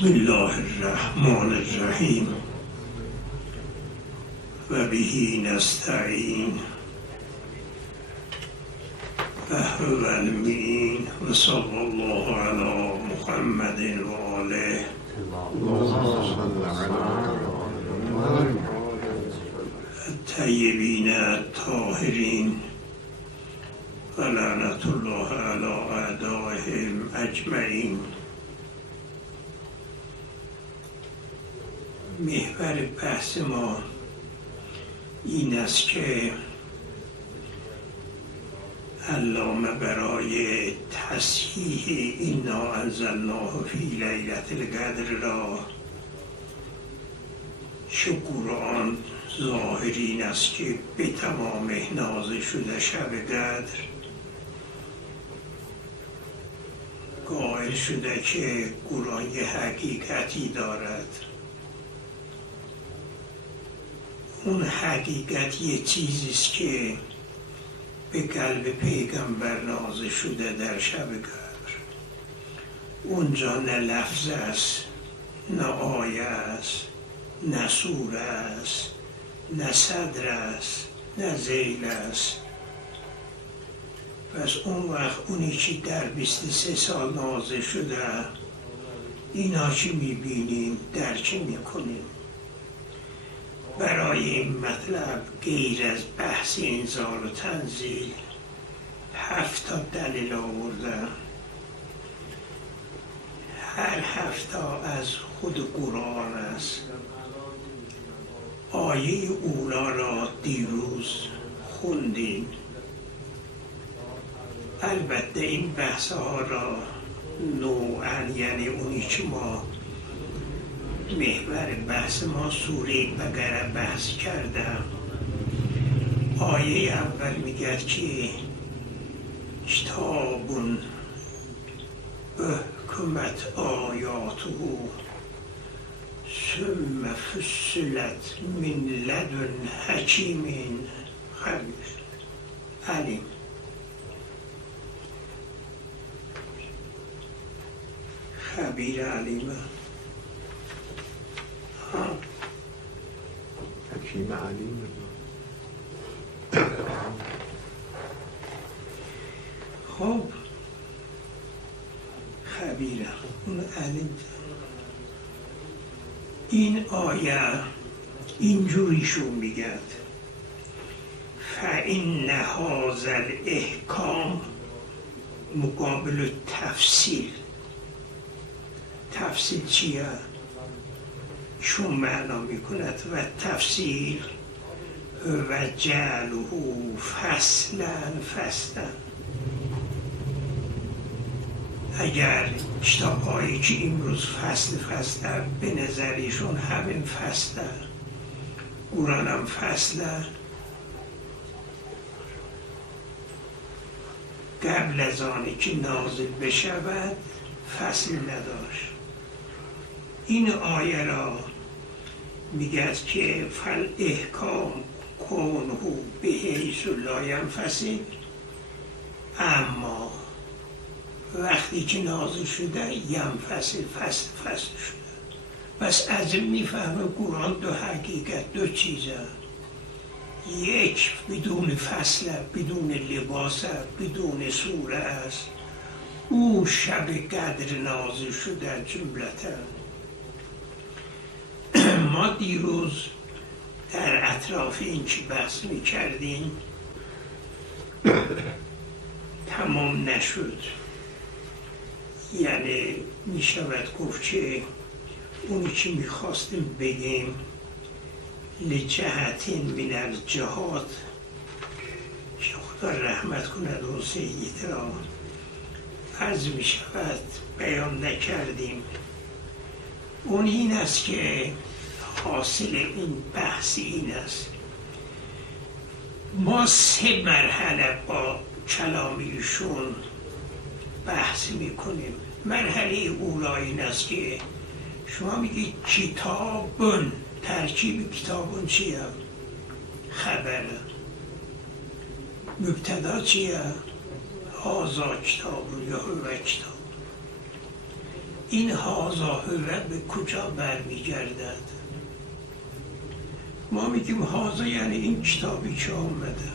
بسم الله الرحمن الرحیم و به نستعین و هو المعین و صلی الله علی محمد و آله الطیبین الطاهرین و لعنت الله علی اعدائهم اجمعین. محور بحث ما این است که علامه برای تصحیح انا انزلناه فی لیلة القدر را شکر آن ظاهر این است که به تمام نازل شده شب قدر قائل شده که قرآن یه حقیقتی دارد. اون حقیقت یه چیزیست که به قلب پیغمبر نازل شده در شب قدر. اونجا نه لفظ است، نه آیه است، نه سوره است، نه صدر است، نه ذیل است. پس اون وقت اونی که در 23 سال نازل شده اینا چی میبینیم، درک میکنیم. برای این مطلب غیر از بحث انزال و تنزیل 7 دلیل آوردم. هر 7 از خود قرآن است. آیه اولا را دیروز خوندیم. البته این بحث ها را نوعاً، یعنی اونی که ما محور بحث ما سوره بقره بحث کردم. آیه اول میگه که کتاب احکمت آیاته ثم فصلت من لدن حکیم خبیر علیم. خبیر علیمه. حکیم علیم. خب خبیره اون علیم. این آیه اینجوریشون میگد فإن هذا الاحکام مقابل تفصیل. تفصیل چیه؟ شون معنا میکند و تفصیل و جعله فصلا. اگر کتاب هایی که امروز فصل به نظرشون همین فصل، قرآن هم فصل، قبل از آنی که نازل بشود فصل نداشت. این آیه را میگه که فل احکام کنه به حیث لا ینفصل، اما وقتی که نازل شده ینفصل، فصل شده. بس از این میفهمه قرآن دو حقیقت، دو چیزه. یک بدون فصل، بدون لباس، بدون سوره است. او شب قدر نازل شده جملتا. ما دیروز در اطراف این چی بحث میکردیم تمام نشد. یعنی میشود گفت که اونی که میخواستیم بگیم لجهتین من الجهات که خدا رحمت کند و سید را عرض میشود بیان نکردیم. اون این است که حاصل این بحث این است ما 3 مرحله با کلامیشون بحث میکنیم. مرحله اولا این است که شما میگید کتابون، ترکیب کتابون چیه؟ خبره. مبتدا چیه؟ هازا کتابون یا هو کتاب. این هازا هوه به کجا برمیگردد؟ ما میگیم هازا یعنی این کتابی که آمده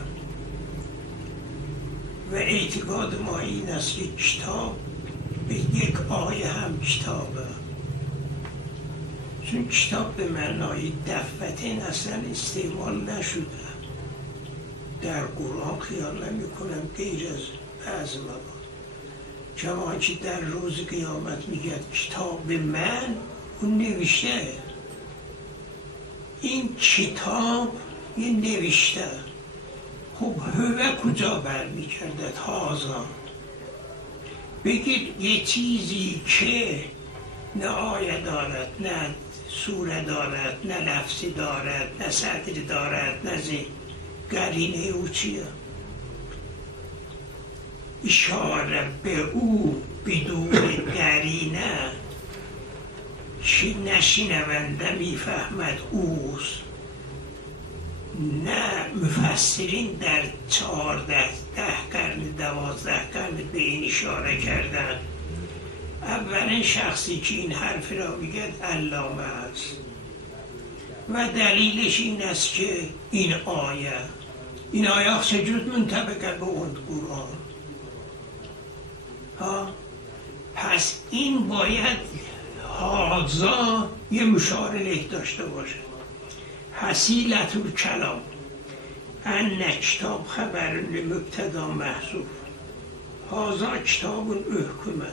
و اعتقاد ما این است که کتاب به یک آیه هم کتابه، چون کتاب به معنای دفتن اصلا استعمال نشده در قرآن. خیال نمی کنم غیر از بعض مواد کما که در روز قیامت میگه کتاب من اون نوشته. این کتاب یه نوشته. خب هوه کجا برمیگردد؟ هازا بگید یه چیزی که نه آیه دارد، نه سوره دارد، نه لفظی دارد، نه صدر دارد، نه قرینه او چیه؟ اشاره به او بدون قرینه که نشنونده میفهمد اوست. نه مفسرین در 14 قرن 12 قرن به این اشاره کردن. اولین شخصی که این حرف را میگه علامه است و دلیلش این است که این آیه سجود منطبقه به اون قرآن. پس این باید هازا یه مشار له داشته باشه. حسیلت الکلام ان کتاب خبر مبتدا محذوف هازا کتاب احکمت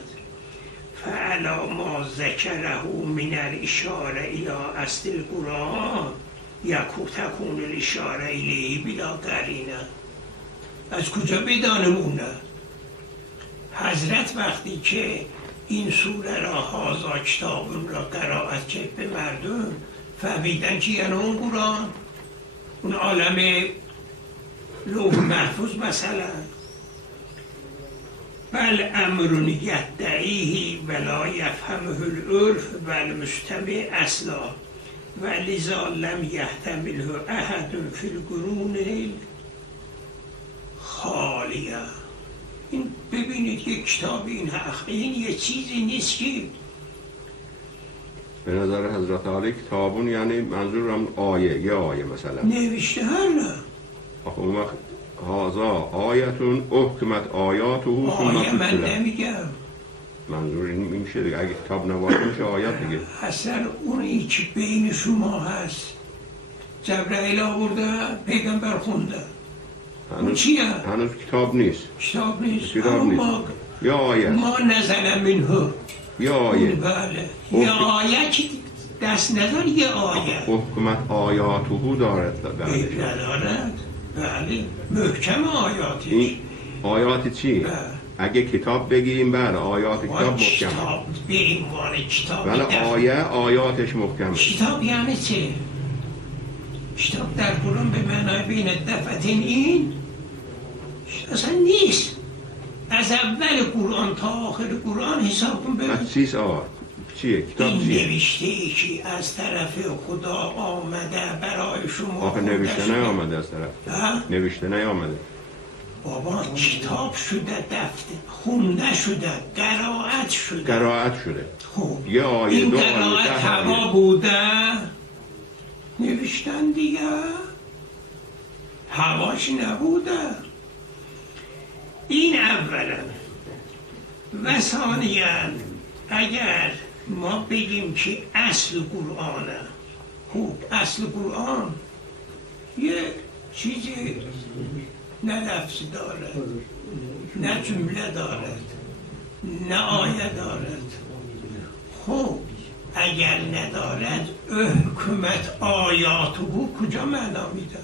فعلا ما ذکره من الاشاره الى اصل القرآن یکو تکون الاشاره الیه بلا قرینه. از کجا بدانمونه؟ حضرت وقتی که این سوره را هازا کتاب را قرائت کرد به مردم فهمیدن که یعنی اون قرآن، اون عالم لوح محفوظ مثلا. بل امر یدعیه ولا یفهمه العرف و المستمع اصلا و لذا لم یحتمله احد فی القرون خالیه. این ببینید یک کتاب این حق، این یه چیزی نیست که به نظر حضرت علی کتابون یعنی منظورم آیه، یه آیه مثلا نوشته هر نه. آخه اون وقت هازا آیتون احکمت آیاته آیه من نمیگم. منظور این میشه دیگه، اگه کتاب نباشه میشه آیات دیگه. اصلا اونی که بین شما هست جبرائیل آورده پیغمبر خونده، اون چیه؟ هنوز کتاب نیست. کتاب نیست. ما یا آیه ما نزل منه یا آیه. بله یه آیه که دست ندار، یه آیه حکمت آیاته دارد. بله ندارد. بله محکم آیاتش. این آیات چی؟ بله. اگه کتاب بگیم بله آیات کتاب محکم. کتاب به عنوان کتاب ولی آیه آیاتش محکم. کتاب یعنی چه؟ کتاب در قرآن به معنای بین دفتین این اصلا نیست. از اول قرآن تا آخر قرآن حساب کن ببین. چیز چیه؟ کتاب این چیه؟ نوشته ای که از طرف خدا آمده برای شما. آخه نوشته نیامده از طرف. نوشته نیامده. بابا کتاب شده، دفتر خونده شده، قرائت شده. قرائت شده. خب یه آیه این دو قرائت آیه هوا بوده نوشتن دیگه، هواش نبوده. این اولا. و ثانیا اگر ما بگیم که اصل قرآنه، خوب اصل قرآن یه چیزی نه لفظ دارد، نه جمله دارد، نه آیه دارد. خب اگر ندارد حکمت آیاته کجا معنا میداد؟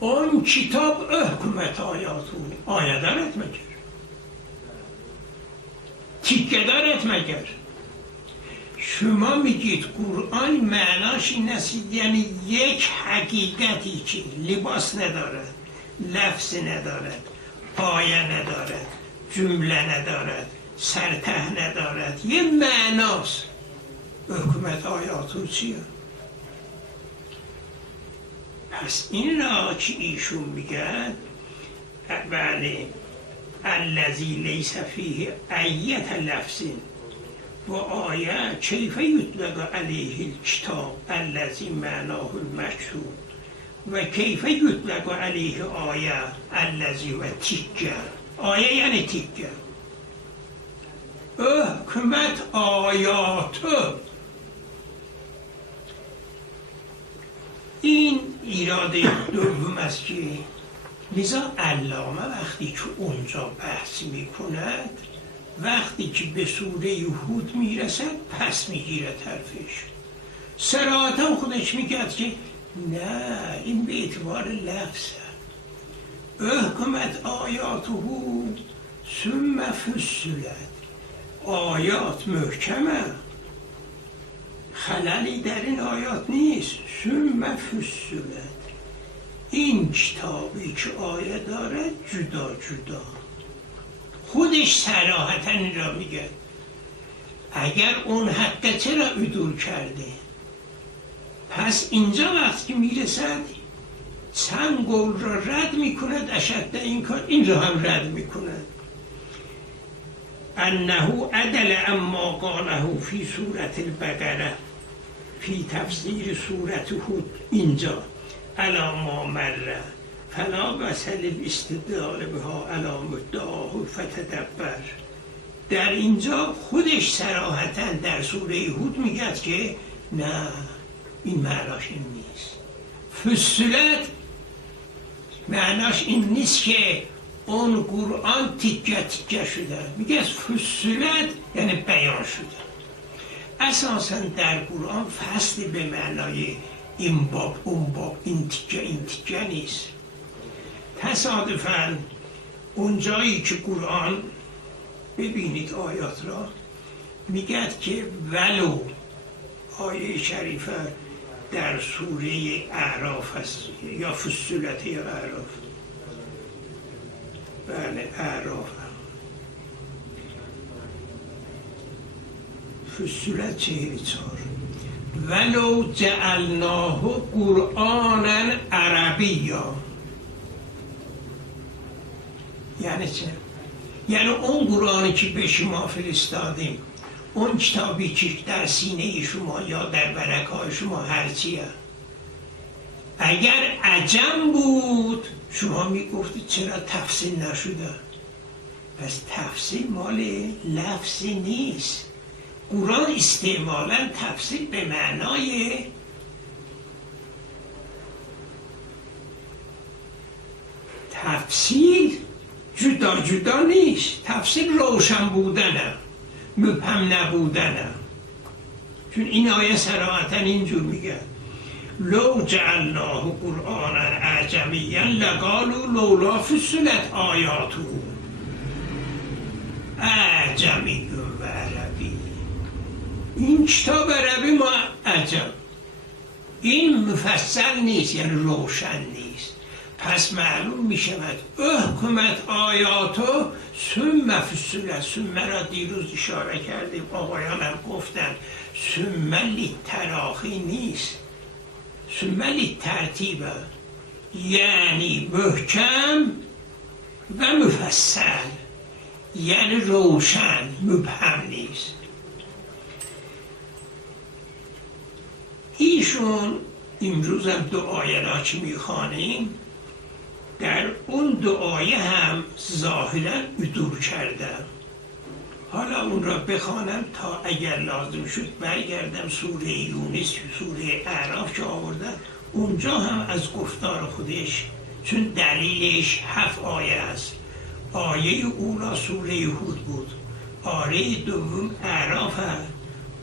اون کتاب حکمت آیاته آیه دارد مگر؟ تیکه دارد مگر؟ شما میگید قرآن معناش این است یعنی یک حقیقتی که لباس ندارد، لفظ ندارد، آیه ندارد، جمله ندارد، سرته ندارد، یه معناست. حکمت آیاتو چیه؟ پس این را که ایشون میگن بله الذی لیس فیه ایت لفظ و آیه کیف یطلق علیه الکتاب الذی معناه المکتوب و کیف یطلق علیه آیه الذی و تیکه. آیه یعنی تیکه. احکمت آیات. این ایراد دوم است که لذا علامه وقتی که اونجا بحث میکند، وقتی که به سوره هود میرسد پس میگیرد حرفش. صراحتا خودش میگه که نه، این به اعتبار لفظه. احکمت آیاته ثم فصلت. آیات محکمه، خللی در این آیات نیست. ثم فصلت، این کتابی که آیه دارد جدا جدا. خودش صراحتا این را میگه. اگر اون حق چرا عدول کرده؟ پس اینجا وقتی که میرسد چند قول را رد میکند، اشد این کار این را هم رد میکند. انه عدل اما قاله فی سورة البقره فی تفسیر سورة هود اینجا علی ما مره فلا بأس الاستدلال بها علی مدعاه فتدبر. در اینجا خودش صراحتا در سوره هود میگه که نه، این معناش این نیست. فصلت معناش این نیست که اون قرآن تیکه تیکه شده. میگه از فصلت یعنی بیان شده. اساسا در قرآن فصل به معنای این باب اون باب، این تیکه نیست. تصادفاً اونجایی که قرآن ببینید آیات را میگه که ولو، آیه شریفه در سوره اعراف است یا فصلت یا اعراف، بله اعراف، فصلت 44. ولو جعلناه قرآنا عربیا. یعنی چه؟ یعنی اون قرآنی که به شما فرستادیم، اون کتابی که در سینه شما یا در ورقه‌های شما هرچیه، اگر عجم بود شما میگفتید چرا تفسیر نشده؟ پس تفسیر مال لفظی نیست. قرآن استعمالا تفسیر به معنای تفسیر جدا جدا نیست. تفسیر روشن بودنه، مبهم نبودنه. چون این آیه صراحتا اینجور میگه لو جعلناه قرآنا اعجمیا لقالوا لولا فصلت آیاته اعجمی و عربی. این کتاب عربی ما عجم، این مفصل نیست یعنی روشن نیست. پس معلوم می شود احکمت آیاتو ثم فصلت. ثم را دیروز اشاره کردیم، آقایان هم گفتن ثم لیتراخی نیست، ثم لیترتیبه، یعنی محکم و مفصل، یعنی روشن، مبهم نیست. ایشون امروز هم دو آیه را که میخوانیم، در اون دو آیه هم ظاهرا عدول کردم. حالا اون را بخوانم تا اگر لازم شد برگردم سوره یونس، سوره اعراف که آوردن، اونجا هم از گفتار خودش، چون دلیلش 7 آیه است. آیه اولا سوره هود بود، آیه دوم اعراف هست،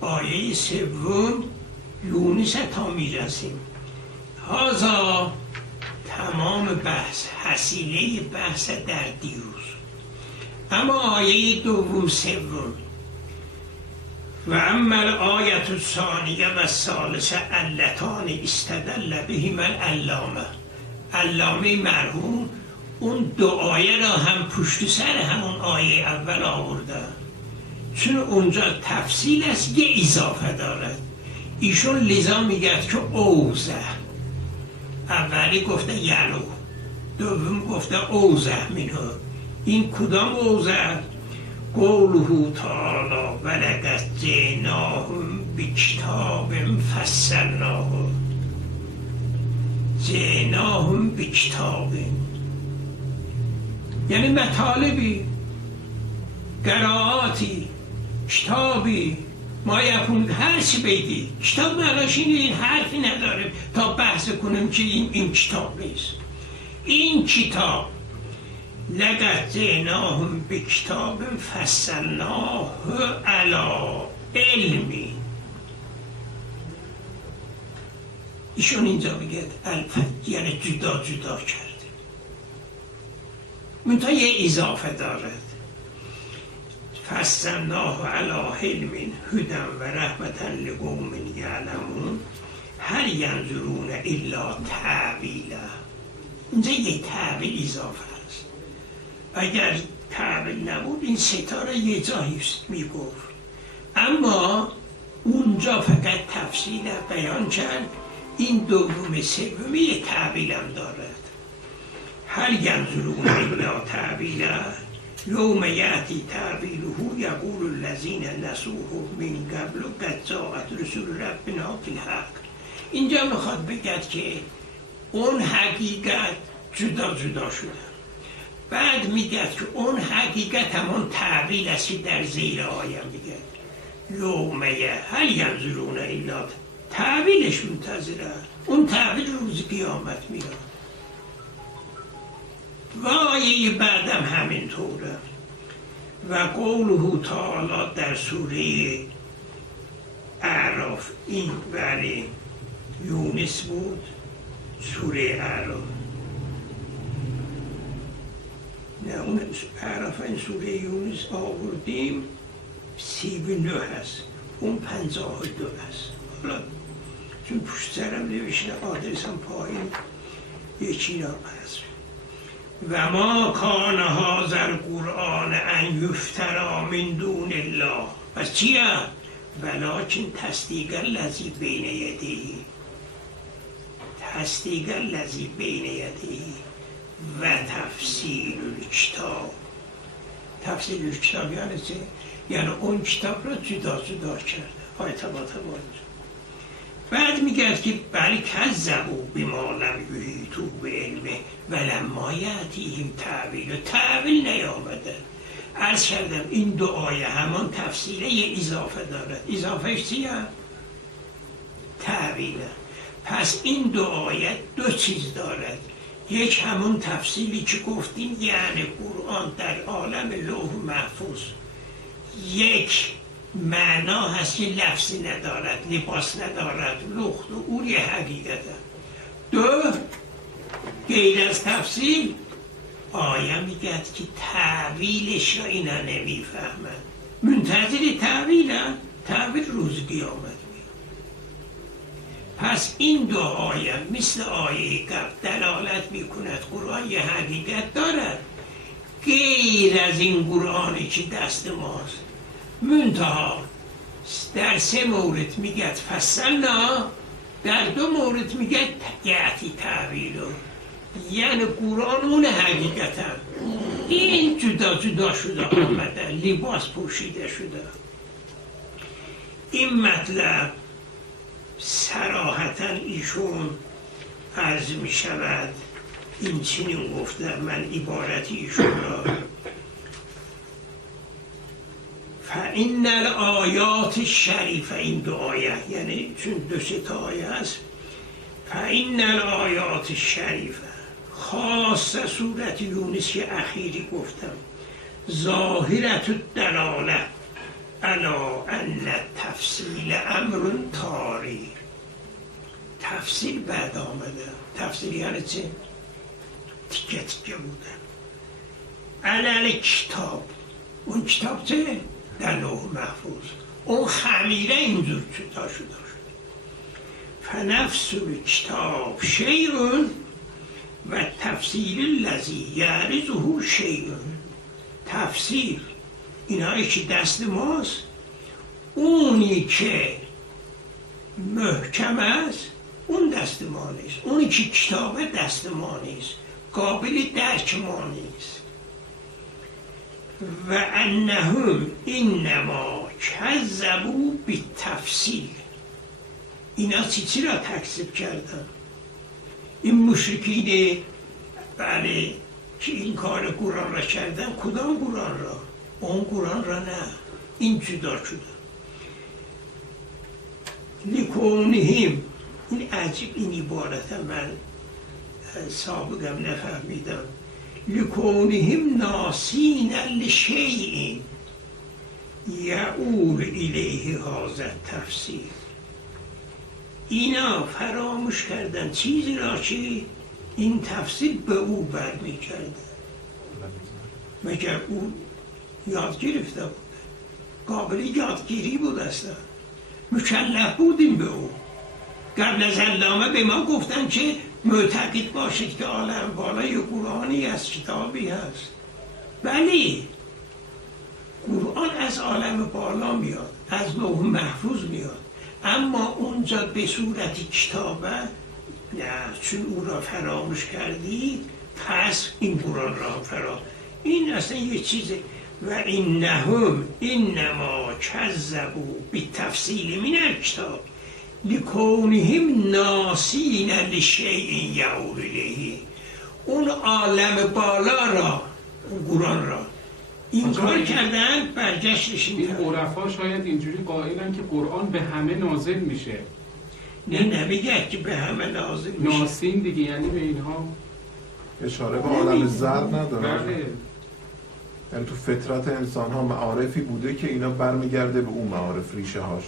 آیه سوم یونس تا میرسیم. هازا تمام بحث، حصیله بحث در دیروز. اما آیه دوم سوم و اما الآیت الثانیه و الثالثه اللتان استدل بهما علامه مرحوم اون دو آیه را هم پشت سر همون آیه اول آورده، چون اونجا تفصیل است یه اضافه دارد. ایشون لذا میگه که اوزه، اولی گفته یلو، دوم گفته اوزه منو، این کدام اوضع؟ قوله تعالی ولقد جئناهم بکتاب فصلناه. جئناهم بکتاب یعنی مطالبی، قرائاتی، کتابی، ما یکون هر چی بگی. کتاب معناش اینه، این حرفی نداریم تا بحث کنیم که این کتاب نیست. این کتاب لقد جئناهم بکتاب فصلناه علی علمی. ایشون اینجا میگه یعنی جدا جدا کرده، منتها یه اضافه دارد. فصلناه علی علم هدی و رحمة لقوم یعلمون هل ینظرون الا تأویله. اینجا یه تعبیر اضافه است. اگر تعبیر نبود این ستاره یه جایی میگفت، اما اونجا فقط تفصیل بیان کرد. این دوم سومی یه تعبیر هم دارد. هل ینظرون الا تأویله یوم یأتی تأویله یقول الذین نسوه من قبل قد جاءت رسول ربنا بالحق. اینجا میخواد بگد که اون حقیقت جدا جدا شده. بعد میگد که اون حقیقت همون تعبیر است در زیر آیه میگد یوم هل ینظرون الا تعبیرش منتظره. اون تعبیر روز قیامت میاد. و آیه بعدم همینطوره. و قوله تعالی در سوره اعراف، این برای یونس بود، سوره اعراف نه اون اعراف این سوره یونس آوردیم 39 هست، اون 52 هست. حالا چون پشت سرم نوشته آدرسم پایین یکی را هست. و ما کان هذا القرآن ان یفتری من دون الله. پس چیه؟ ولکن تصدیق الذی بین یدیه، تصدیق الذی بین یدیه و تفسیر الکتاب. تفسیر الکتاب یعنی چه؟ یعنی اون کتاب را جدا جدا کرده. آیه تبارک. بعد میگه که بل کذبوا بما لم یحیطوا بعلمه ولما یأتیهم تأویله. تأویل نیامده. عرض کردم این دو آیه همان تفسیره یه اضافه دارد. اضافهش چیه؟ تأویله. پس این دو آیه دو چیز دارد. یک همون تفصیلی که گفتیم یعنی قرآن در عالم لوح محفوظ یک معنا هست که لفظی ندارد، لباس ندارد، لخت و اون یه حقیقت هست. دو غیر از تفصیل آیه میگد که تعویلش را اینا نمیفهمند، منتظر تعویلن، تعویل روز قیامت میاد. پس این دو آیه مثل آیه قبل دلالت میکند قرآن یه حقیقت دارد غیر از این قرآنی که دست ماست. منتها در 3 مورد میگد فصلنا، در 2 مورد میگد یأتی تأویله، یعنی قرآن اون حقیقت هم. این جدا جدا شده آمده، لباس پوشیده شده. این مطلب صراحتا ایشون عرض میشود این چنین گفته، من عبارتی ایشون را فإن الآیات الشریفه، این دو آیه یعنی چون 2-3 آیه است، فإن الآیات الشریفه خاص صورت یونس که اخیری گفتم ظاهرت الدلاله علی ان تفصیل امر طاری. تفصیل بعد آمده. تفصیل یعنی چه؟ تیکه تیکه بودن. علل کتاب، اون کتاب چه؟ در لوح محفوظ. اون خمیره اینجور جدا شده شد. فنفس کتاب شیء و تفصیل الذی یعرضه شیء. تفسیر اینایی که دست ماست، اونی که محکم است اون دست ما نیست، اونی که کتاب دست ما نیست، قابل درک ما نیست. و انهم انما کذبوا بالتفصیل. اینا چی را تکذیب کردن؟ این مشرکین بله که این کار قرآن را کردن، کدام قرآن را؟ اون قرآن را نه، این جدا شده. لکونهم، این عجیب این عبارت من سابقم نفهمیدم. لکونهم ناسین لشیء یعول الیه هذا التفسیر. اینا فراموش کردن چیزی را که این تفسیر به او برمی‌گردد. مگر او یاد گرفته بود؟ قابل یادگیری بود اصلا، مکلف بودیم به او. قبل از علامه به ما گفتن که معتقد باشید که عالم بالا یه قرآنی از کتابی هست. بله، قرآن از عالم بالا میاد، از لوح محفوظ میاد، اما اونجا به صورت کتابه نه، چون او را فراموش کردی پس این قرآن را این اصلا یه چیزه. و انهم انما کذبوا بالتفصیل من الکتاب لکونهم ناسین لشیء یعول الیه. اون عالم بالا را، قرآن را این کار کردن، برگشتشین این عرفا شاید اینجوری قائلن که قرآن به همه نازل میشه. نه نمیگه که به همه نازل میشه. ناسین دیگه یعنی به اینها اشاره به عالم زر نداره. بله. یعنی تو فطرت انسان ها معارفی بوده که اینا برمیگرده به اون معارف، ریشه هاش.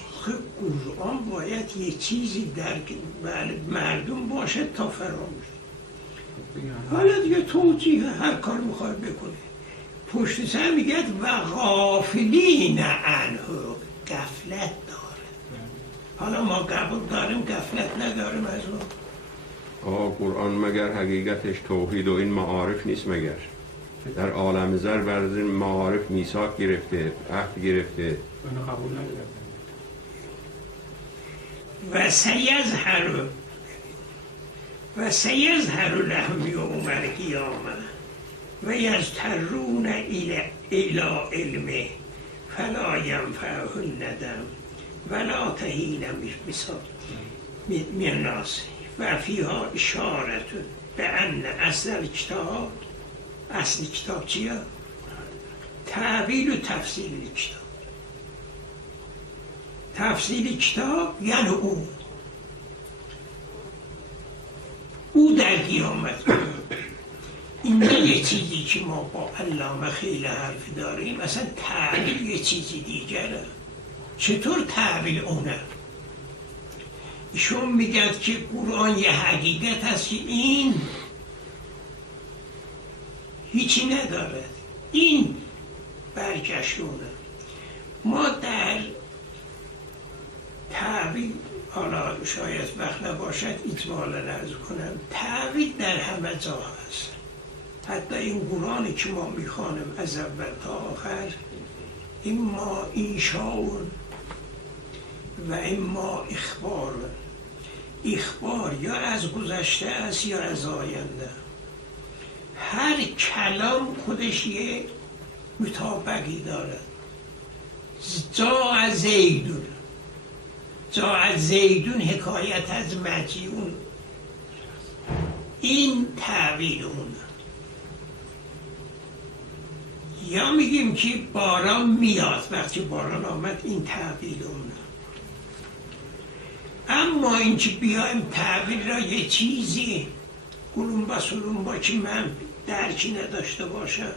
قرآن باید یه چیزی در مردم باشه تا فراموش. حالا دیگه توجیه هر کار میخواد بکنه. پشت سر میگه و غافلین عنه، غفلت داره. حالا ما قبول داریم غفلت نداریم از اون. قرآن مگر حقیقتش توحید و این معارف نیست؟ مگر در عالم زر بر این معارف میثاق گرفته، عهد گرفته، منو قبول نکردن. و سیظهر لهم یوم القیامه و یضطرون الی علمه فلا ینفعهم الندم ولا تهین من الناس و فیها اشاره به ان اصل کتاب چیه؟ تعبیر و تفسیر کتاب. تفسیر کتاب یعنی او در قیامت. این یه چیزی که ما با علامه خیلی حرف داریم، اصلا تعبیر یه چیزی دیگره. چطور تعبیر اونه؟ ایشون میگه که قرآن یه حقیقت هست که این هیچی نداره، این برگشتونه. ما در تعبیر، حالا شاید وقت نباشد اطلاع عرض کنم، تعبیر در همه جا هست. حتی این قرآنی که ما میخوانیم از اول تا آخر، اما انشاء و اما اخبار یا از گذشته است یا از آینده. هر کلام خودش یه مطابقی داره. جاء زیدون حکایت از مجیون، این تعبیر اونه. یا میگیم که باران میاد، وقتی باران آمد این تعبیر اونه. اما این که بیایم تعبیر را یه چیزی گلوم با که من درکی نداشته باشم،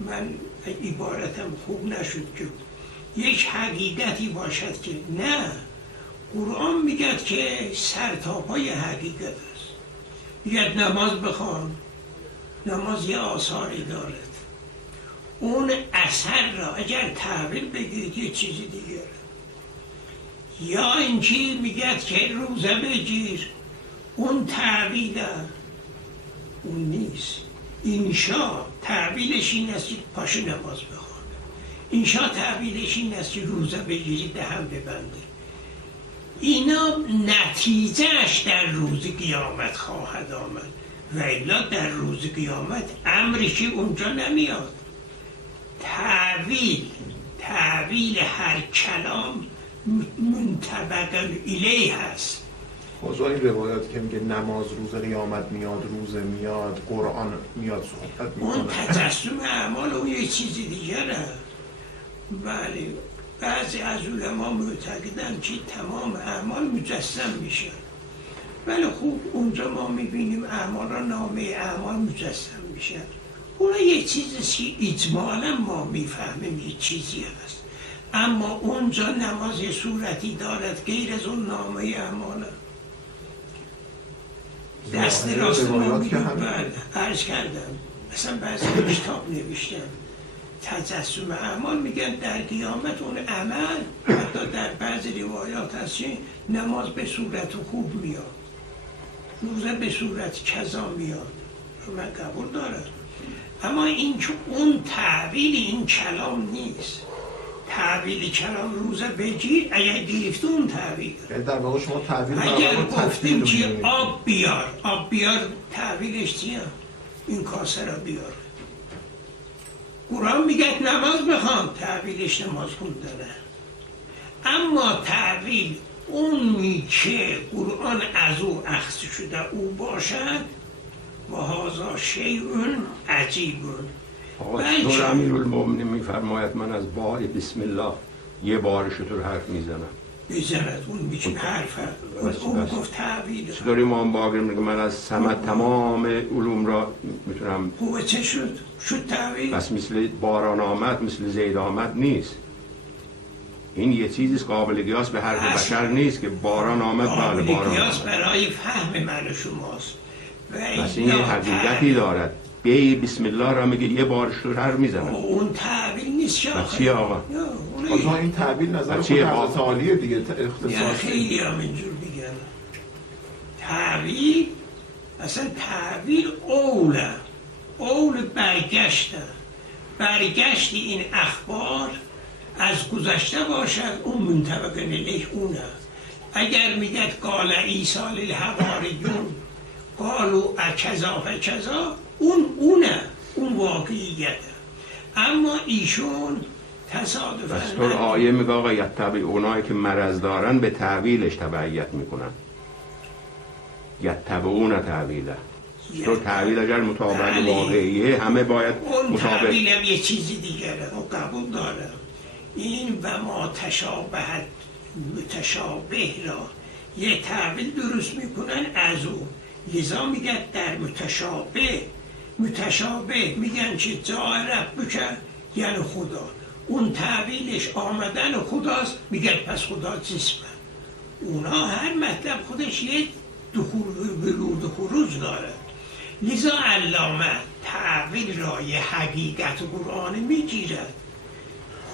من عبارتم خوب نشد که یک حقیقتی باشد که نه، قرآن میگه که سرتاپای حقیقت است. میگه نماز بخوان، نماز یه آثاری دارد، اون اثر را اگر تعبیر بگیرید یه چیزی دیگره. یا اینکه میگه که روزه بگیر، اون تعبیره، اون نیست. انشا تعبیرش این است که پاش نماز بخوان. انشا تعبیرش این است که روزه بگیری دهن ببنده. اینا نتیجهش در روز قیامت خواهد آمد و الا در روز قیامت امری که اونجا نمیاد. تعویل هر کلام منطبق الیه هست. خدا این روایات که میگه نماز روز قیامت میاد، روزه میاد، قرآن میاد صحبت میکنه، اون تجسم اعمال اون یه چیزی دیگره. بله بعضی از علما معتقدن که تمام اعمال مجسم میشه، ولی خوب اونجا ما میبینیم اعمال را نامه اعمال مجسم میشه. اون یه چیزی که اجمالا ما میفهمیم یه چیزی هست، اما اونجا نماز یه صورتی دارد غیر از اون نامه اعمال. دست راست ما میگیم عرض کردم مثلا بعضی کتاب نوشتم تجسم اعمال، میگن در قیامت اون عمل حتی در بعضی روایات هست نماز به صورت خوب میاد، روزه به صورت کذا میاد، من قبول دارم. اما این که اون تعویل این کلام نیست. تعویل کلام روزه بگیر اگر گرفته اون تعویل، در واقع شما تعویل اگر گفتیم که آب بیار تعویلش چیه؟ این کاسه را بیار. قرآن میگه نماز بخوان، تعویلش نماز خوندنه. اما تعویل اون که قرآن از او اخذ شده او باشد و هذا شیء عجیب. آقا چطور امیرالمومنین میفرماید من از بار بسم الله یه بار شطور حرف میزنم؟ بزند اون میچین حرف اون گفت تعویل. چطور امام باقر میگه من از صمد تمام علوم را میتونم؟ خوبه چه شد تعویل؟ بس مثل باران آمد مثل زید آمد نیست. این یه چیزی قابل قیاس به حرف بشر نیست که باران آمد بله باران آمد. قیاس برای فهم من و شماست. بس این یه حقیقتی دارد. به بسم الله را میگه یه بار شطور حرف میزنم. اون تعویل نیست شاخه. چیه آقا؟ آقا این تعویل نظر خود حضرت عالیه دیگه اختصاص. خیلی هم اینجور میگن تعویل، اصلا تعویل اول برگشت این اخبار از گذشته باشد اون منطبق الیه اونه. اگر میگد قال عیسی للحواریون قالوا اکذا فکذا اونه اون واقعیته. اما ایشون تصادفاً بس طور آیه میگه آقا یتبع اونایی که مرض دارن به تعویلش تبعیت میکنن. یتبعون تعویله. تو تعویل اگر مطابق واقعیه همه باید اون مطابق. تعویل هم یه چیزی دیگره و قبول دارم. این و ما متشابه را یه تعویل درست میکنن از او. لذا میگن در متشابه میگن که جا ربک یعنی خدا. اون تعویلش آمدن خداست، میگن پس خدا جسمه. اونا هر مطلب خودش یه ورود و خروج داره. لذا علامه تعویل را یه حقیقت قرآن میگیرد،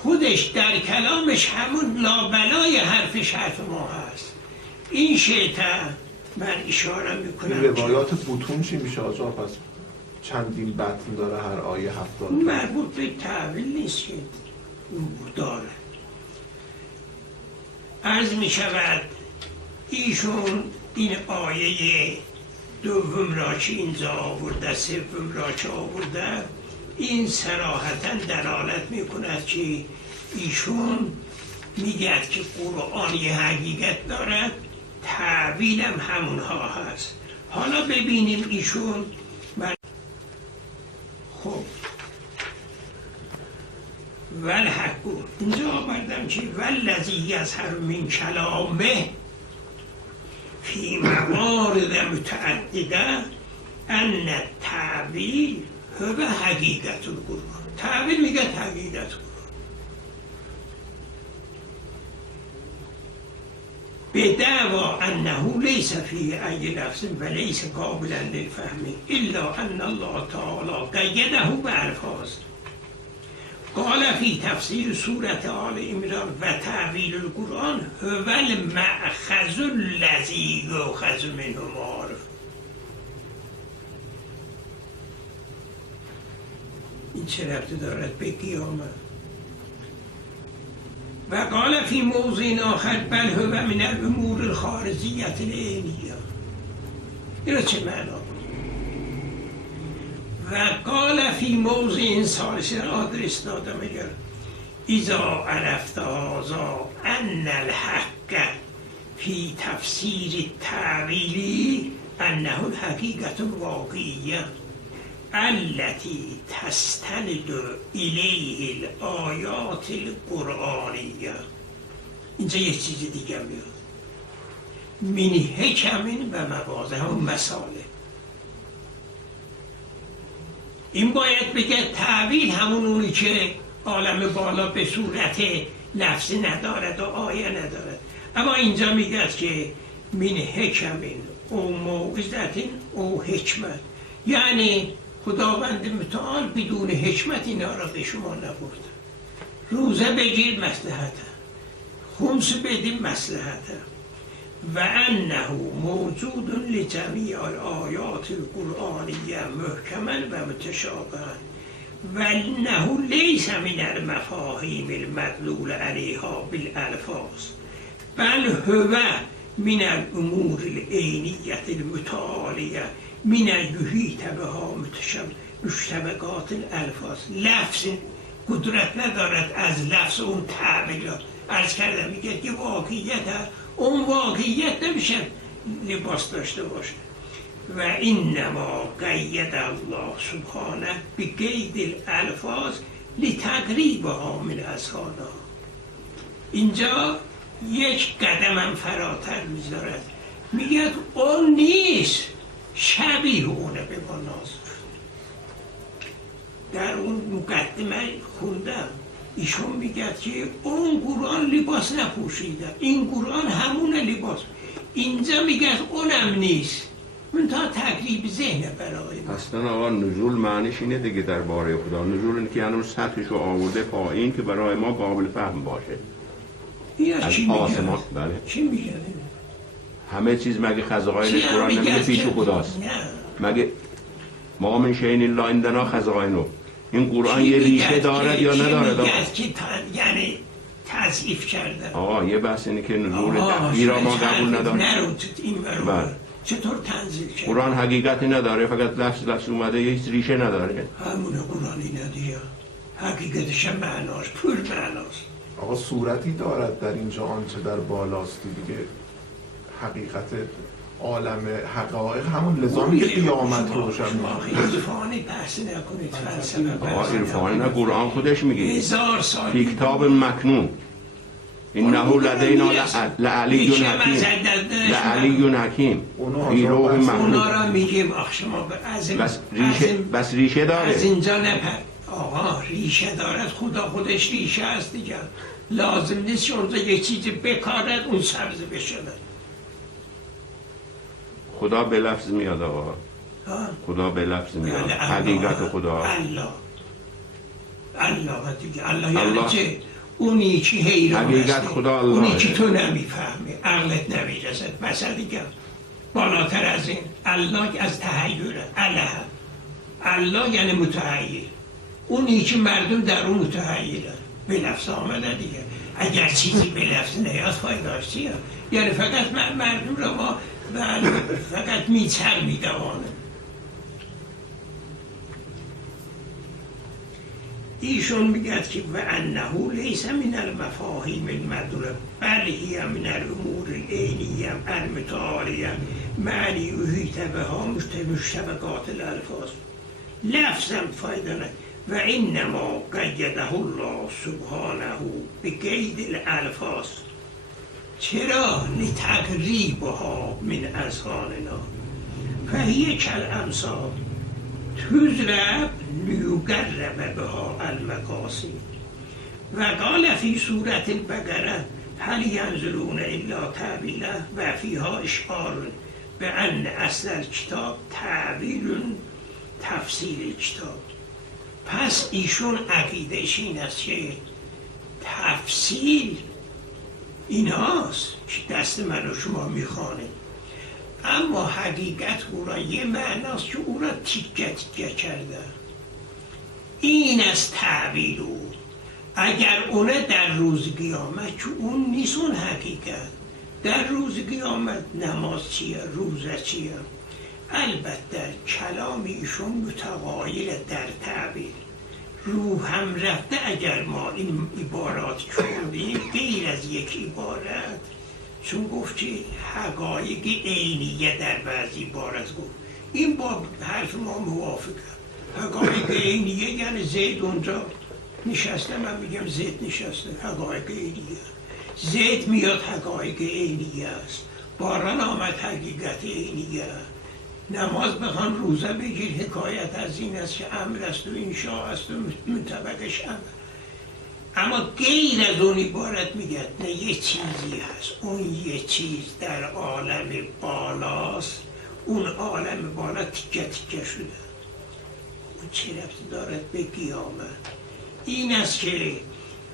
خودش در کلامش همون لابلای حرفش حرف ما هست. این شیطان من اشاره میکنم این روایات بطون چی میشه آجا؟ پس چندین بطن داره هر آیه 70 مربوط به تعویل نیست که داره. عرض میشود ایشون این آیه دوم را که اینجا آورده سوم را که آورده این صراحتا دلالت میکند که ایشون میگه که قرآن یه حقیقت دارد، تعویل هم همونها هست. حالا ببینیم ایشون خب والحق اینجا آوردم که والذی یظهر من کلامه فی موارد متعدده ان تعویل هو حقیقت القرآن. تعویل میگه حقیقت قرآن. بدعوا انه لیس فیه ای لفظ و لیس قابلا للفهم الا ان الله تعالی قیده بالفاظ. قال فی تفسیر سورة آل عمران و تعویل القرآن هو المأخذ الذی یؤخذ منه معارف. این چه ربطی دارد به قیامت؟ و قال فی موضع آخر بل هو من الامور الخارجیة العینیة. این چه معنا؟ و قال فی موضع ثالث آدرس دادم اگر اذا عرفت هذا ان الحق فی تفسیر التأویلی انه الحقیقت الواقعیه التي تستند الیه الآیات القرآنیه. اینجا یک چیز دیگه میاد، من حکم و مواضع، هم مساله. این باید بگه تعویل همون اونی که عالم بالا به صورت لفظی ندارد و آیه ندارد، اما اینجا میگه که من حکم او موعظت او حکمت، یعنی خداوند متعال بدون حکمت اینا را به شما نبرد. روزه بگیر مصلحته، خمس بدیم مصلحته، و انه موجود لجمیع الآیات القرآنیه محکما و متشابها و انه لیس من المفاهیم المدلول علیها بالالفاظ بل هو من الامور العینیه المتعالیه من یحیط بها مشتبهات الالفاظ. لفظ قدرت ندارد از لفظ اون تعبیرات. عرض کردم میگه که واقعیت هست، اون واقعیت نمیشه لباس داشته باشه. و انما قید الله سبحانه بقید الالفاظ لتقریبها من اذهانها. اینجا یک قدم هم فراتر میذارد، میگه اون نیست، شبیه اونه به ما نازل. در اون مقدمه خوندم ایشون میگه که اون قرآن لباس نپوشیده، این قرآن همون لباس. اینجا میگه اونم نیست، من تا تقریب ذهن برای ما. اصلا آقا نزول معنیش اینه دیگه درباره خدا. نزول اینه که هنوز سطحشو آورده پایین که برای ما قابل فهم باشه. از چی آسمان بله. چی میگه؟ همه چیز مگه خزائن قرآن نمیگه پیش خداست؟ مگه ما من شیء الا عندنا خزائنه. این قرآن یه ریشه دارد یا ندارد؟ یعنی تضعیف کرده. آقا یه بحث اینه که نزول تحویل را ما قبول نداریم. بله. چطور تنزیل کرده؟ قرآن حقیقتی نداره، فقط لفظ اومده، یه ریشه نداره. همونه قرآنی ندیه، حقیقتش معناش پول معناست. آقا صورتی دارد در اینجا آنچه در بالاستی دیگه حقیقت عالم حقایق همون لزامی که قیامت روشن میشه. عرفانی بحث نکنید، فلسفه آقا عرفانی نه، قرآن خودش میگه 1000 سال فی کتاب مکنون انه لدینا لعلی حکیم لعلی حکیم فی لوح محفوظ. اونا را میگیم آخ شما بس ریشه داره. از اینجا نپر. آقا ریشه دارد، خدا خودش ریشه است دیگه، لازم نیست که اونجا یک چیزی بکارد اون سبز بشود. خدا به لفظ میاد آقا، خدا به لفظ میاد، حقیقت خدا الله دیگه. الله یعنی چه؟ اونی که حیران حقیقت خدا الله، اونی که تو نمیفهمی، عقلت نمیرسد. بس دیگه بالاتر از این الله از تحیره. الله یعنی متحیر، اونی که مردم در اون متحیره. به لفظ آمده دیگه. اگر چیزی به لفظ نیاد فایده‌اش چیه؟ یعنی فقط مردم را ما فقط میچر میدوانه. ایشون میگه که و انه لیس من المفاهیم المدلوله بل هی من الامور العینیه المتعالیه معنی یحیط بها مشتبهات الالفاظ. لفظم فایده نه. و انما قیده الله سبحانه بقید الالفاظ. چرا؟ لتقریبها من اذهاننا فهی کالامثال تضرب لیقرب بها المقاصد. و قال فی سورة البقره هل ینظرون الا تأویله و فیها اشعار به ان اصل الکتاب تأویل تفسیر کتاب. پس ایشون عقیدهش این است که تفسیر ایناست که دست من و شما میخوانه، اما حقیقت او را یه معناست که او را تیکه کرده. این از تعبیر او. اگر اونه در روز قیامت که اون نیست اون حقیقت. در روز قیامت نماز چیه؟ روزه چیه؟ البته کلام ایشون متقایل در تعبیر، رو هم رفته. اگر ما این عبارات خوندیم غیر از یک عبارت، چون گفت که حقایق عینیه در بعضی عبارت گفت، این با حرف ما موافقه. حقایق عینیه یعنی زید اونجا نشسته، من میگم زید نشسته، حقایق عینیه. زید میاد حقایق عینیه است، باران آمد حقیقت عینیه. نماز بخوان روزه بگیر حکایت از این است که امر است و انشاء است و منطبقش امر. اما غیر از اون عبارت میگه نه یه چیزی هست، اون یه چیز در عالم بالاست، اون عالم بالا تیکه تیکه شده. اون چه ربطی دارد به قیامت؟ این است که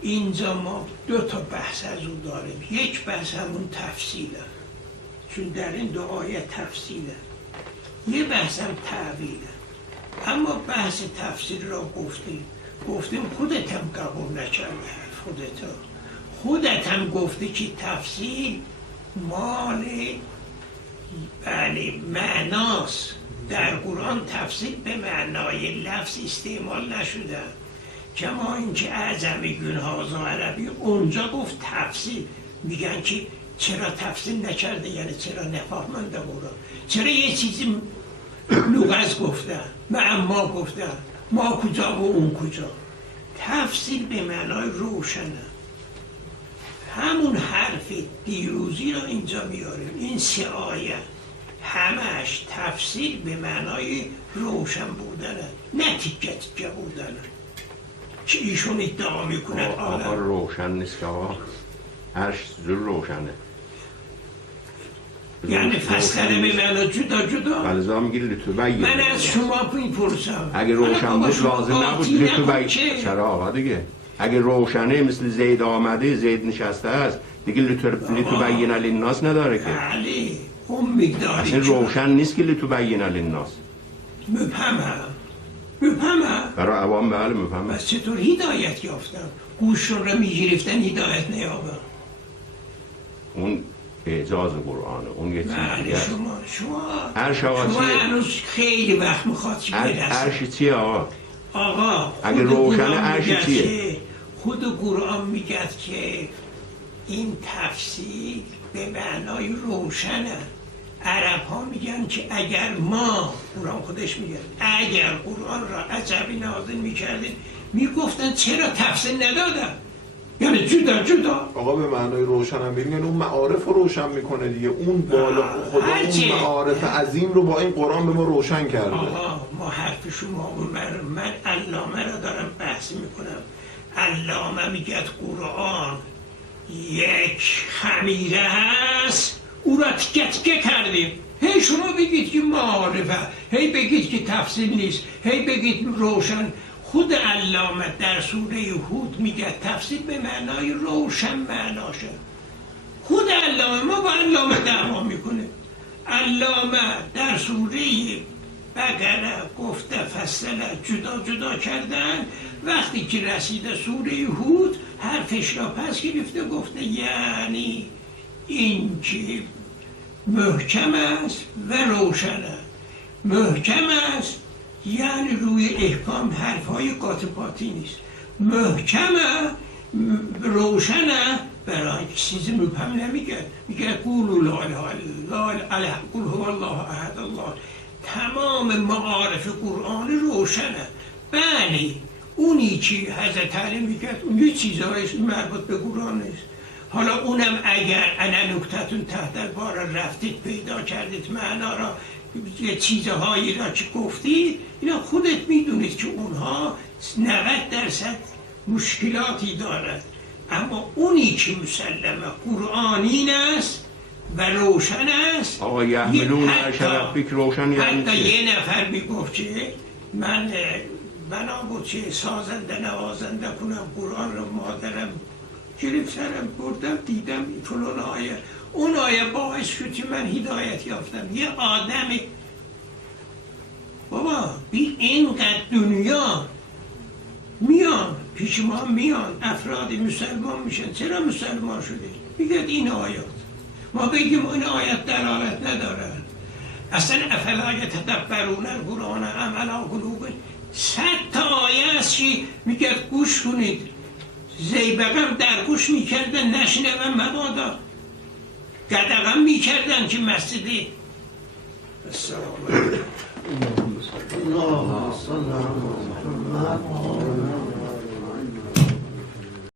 اینجا ما دو تا بحث از اون داریم. یک بحث همون تفصیله، چون در این دو آیه تفصیله. یه بحث هم تعبیره. اما بحث تفسیر را گفتیم خودت هم قبول نکرده، خودت هم گفته که تفسیر مال معناست. در قرآن تفسیر به معنای لفظ استعمال نشده، کما اینکه اعجمیون هازا عربی اونجا گفت تفسیر. میگن که چرا تفسیر نکرده، یعنی چرا نفهمنده قرآن، چرا یه چیزی لغز گفتن معما گفتن، ما کجا و اون کجا. تفسیر به معنای روشنه. همون حرف دیروزی را اینجا میاریم. این سه آیه همش تفسیر به معنای روشن بودنه، نه تیکه تیکه بودنه که ایشون ادعا میکنه. آقا روشن نیست که آقا هر چیز روشنه، یعنی فسره به معنا جدا جدا. فلزا میگیری تو بگیر. من از شما میپرسم اگه روشن بود لازم نبود تو بگیر. چرا آقا دیگه اگه روشنه مثل زید آمده، زید نشسته است دیگه لیتو بگین للناس نداره که. بله اون مقداری این روشن نیست که لیتو بگین للناس. مفهمم برای عوام بله مفهمم. بس چطور هدایت یافتم؟ گوشون را میگرفتن هدایت نیابم. اون اعجاز قرآنه، اون یه چیزی هست. شما هنوز خیلی وقت میخواد چی برسه. عرش چیه آقا؟ آقا اگه روشنه عرش چیه؟ خود قرآن میگه که این تفسیر به معنای روشنه. عرب ها میگن که اگر ما، قرآن خودش میگه اگر قرآن را عجبی نازل میکردیم میگفتن چرا تفسیر ندادن، یعنی جدا. آقا به معنای روشن هم بگیم، یعنی اون معارف رو روشن میکنه دیگه. اون بالا خدا اون معارف عظیم رو با این قرآن به ما روشن کرده. آقا ما حرف شما، من علامه را دارم بحث میکنم. علامه میگه قرآن یک خمیره هست، او را تیکه تیکه کردیم. هی شما بگید که معارفه، هی بگید که تفصیل نیست، هی بگید روشن. خود علامه در سوره هود میگه تفسیر به معنای روشن معناشه. خود علامه، ما با علامه دعوا میکنه. علامه در سوره بقره گفته فصله جدا کردن، وقتی که رسیده سوره هود حرفش را پس گرفته گفته یعنی این که محکم است و روشنه. محکم است یعنی روی احکام حرفهای قاطی نیست. محکمه روشنه، برای چیزی مبهم نمیگه. میگه قولوا لا اله الا الله قل هو الله احد الله. تمام معارف قرآن روشنه. بله اونی که حضرت علی میگه اون یه چیزهایی مربوط به قرآن نیست. حالا اونم اگر انا نکتتون تحت البار رفتید پیدا کردید معنا را، یه چیزهایی را که گفتید، اینا خودت میدونید که اونها 90% مشکلاتی دارد. اما اونی که مسلمه قرآنین است و روشن است. آقا یحملون عرش ربک روشن یعنی حتی یه نفر میگفت که من بنا بود که سازنده نوازنده کنم قرآن رو، مادرم گرفت سرم بردم دیدم فلان آیه، اون آیه باعث شد که من هدایت یافتم. یه آدمی بابا بی اینقدر دنیا میان پیش ما، میان افراد مسلمان میشن. چرا مسلمان شده؟ میگه این آیات، ما بگیم این آیات دلالت ندارن. اصلا افلا یتدبرون القرآن ام علی قلوب 100 تا آیه است که میگه گوش کنید، زیبقم در گوش میکردن نشنون مبادا، قدغم میکردن که مسجدی اللهم صل على محمد